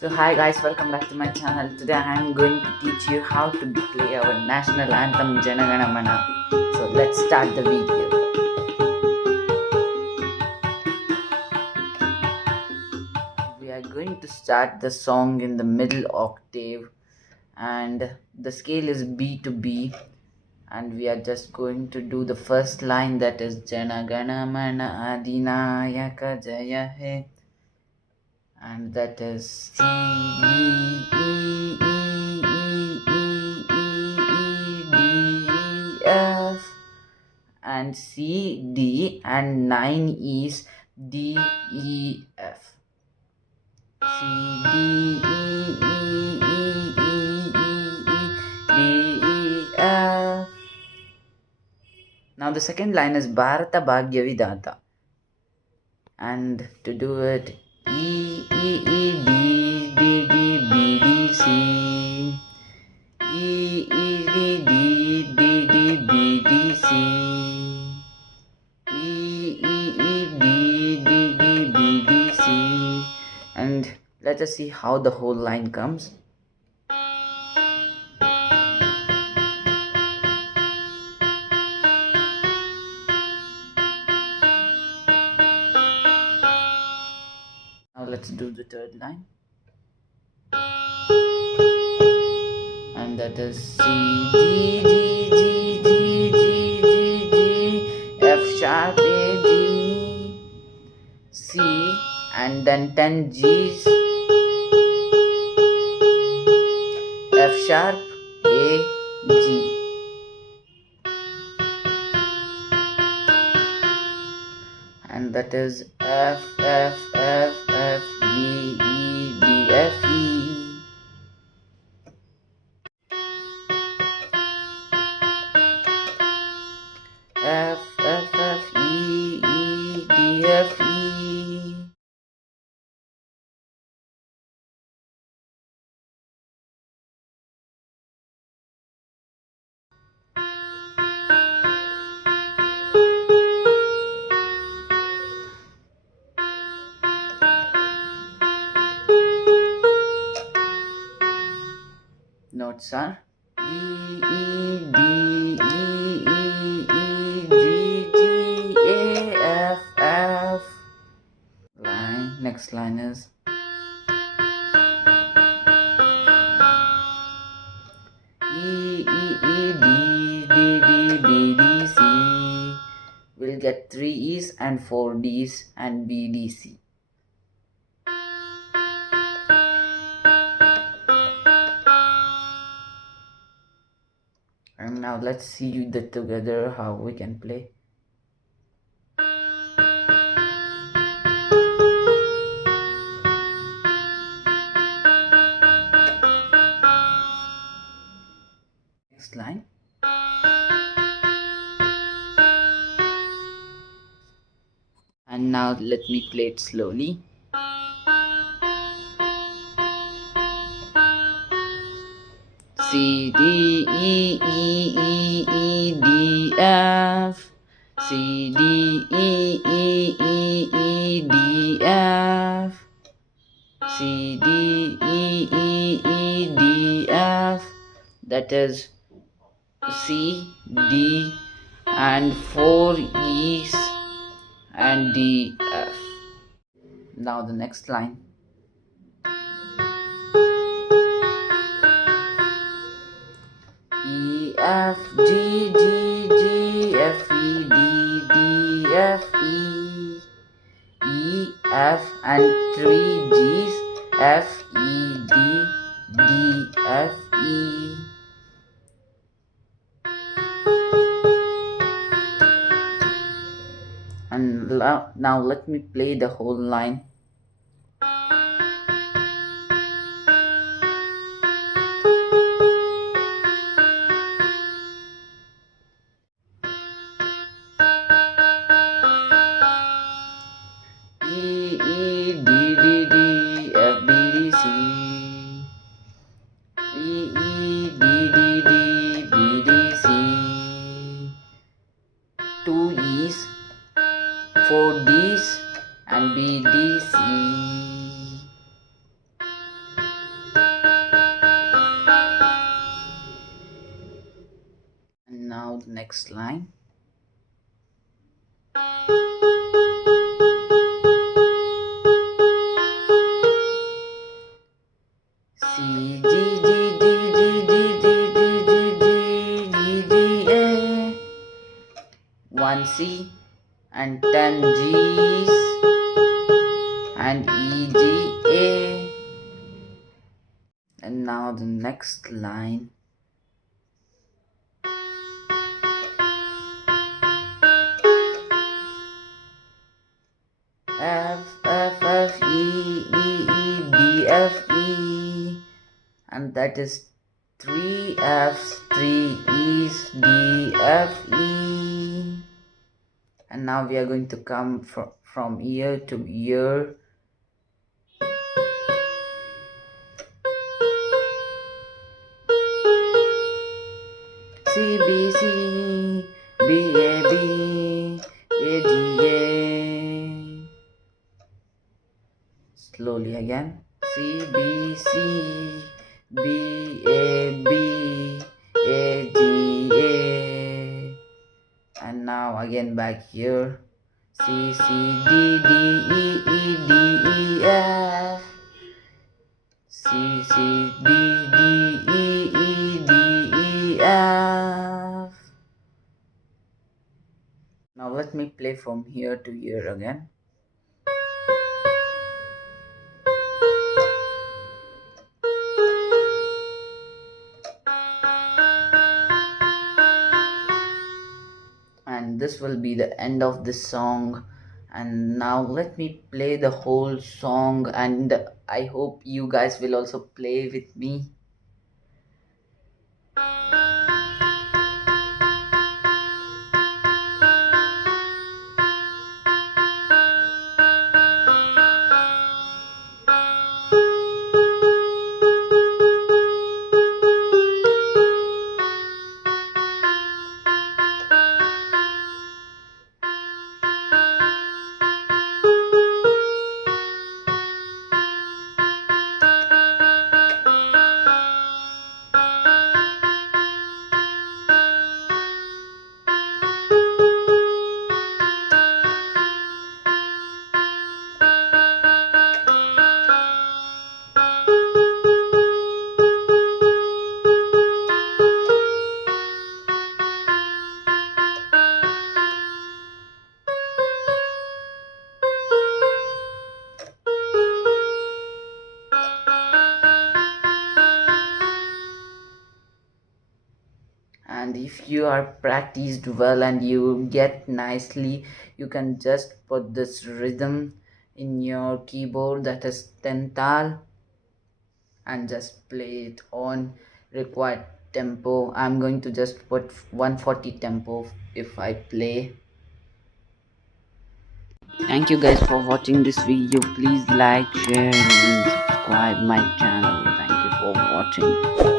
So hi guys, welcome back to my channel. Today I am going to teach you how to play our national anthem Janaganamana. So let's start the video. We are going to start the song in the middle octave and the scale is B to B, and we are just going to do the first line, that is Janaganamana Adinayaka Jaya He, and that is C D E F, and C D and 9 E's D E F. C D E F. Now the second line is Bharata Bhagya Vidata, and to do it E D D B D C, E D D B D C, E D D B D C, and let us see how the whole line comes. Now let's do the third line, and that is C G G G G G G G F sharp A G C, and then 10 G's, F sharp A G, and that is F F F F G E D F E. F F F E E D F E. Notes are E E D E E E G G A F F. Next line is E E D B D C. We'll get 3 E's and 4 D's and B D C. And now let's see that together how we can play. Next line. And now let me play it slowly. C D E E E E D F, C D E E E E D F, C D E E E D F. That is C D and 4 E's and D F. Now the next line. E F G G G F E D D F E, E F and 3 G's, F E D D F E. And now let me play the whole line. E E D D F B D C, E E D B D C, 2 E's, 4 D's and B D C. next line. C, G, G, G, G, G, G, G, G, G, G, A. 1 C and 10 G's and E, G, A. And now the next line. F, F, F, E, E, E, B, F, E. And that is 3 F's, 3 E's, D, F, E. And now we are going to come from ear to ear. C, B, C, B, A, B, A, D, A. Slowly again. C, B, C, B, A, B, A, D, A. And now again back here. C, C, D, D, E, E, D, E, F. C, C, D, D, E, E, D, E, F. Now let me play from here to here again. And this will be the end of this song. And now let me play the whole song, and I hope you guys will also play with me. And if you are practiced well and you get nicely, you can just put this rhythm in your keyboard, that is tental, and just play it on required tempo. I'm going to just put 140 tempo if I play. Thank you guys for watching this video. Please like, share and subscribe my channel. Thank you for watching.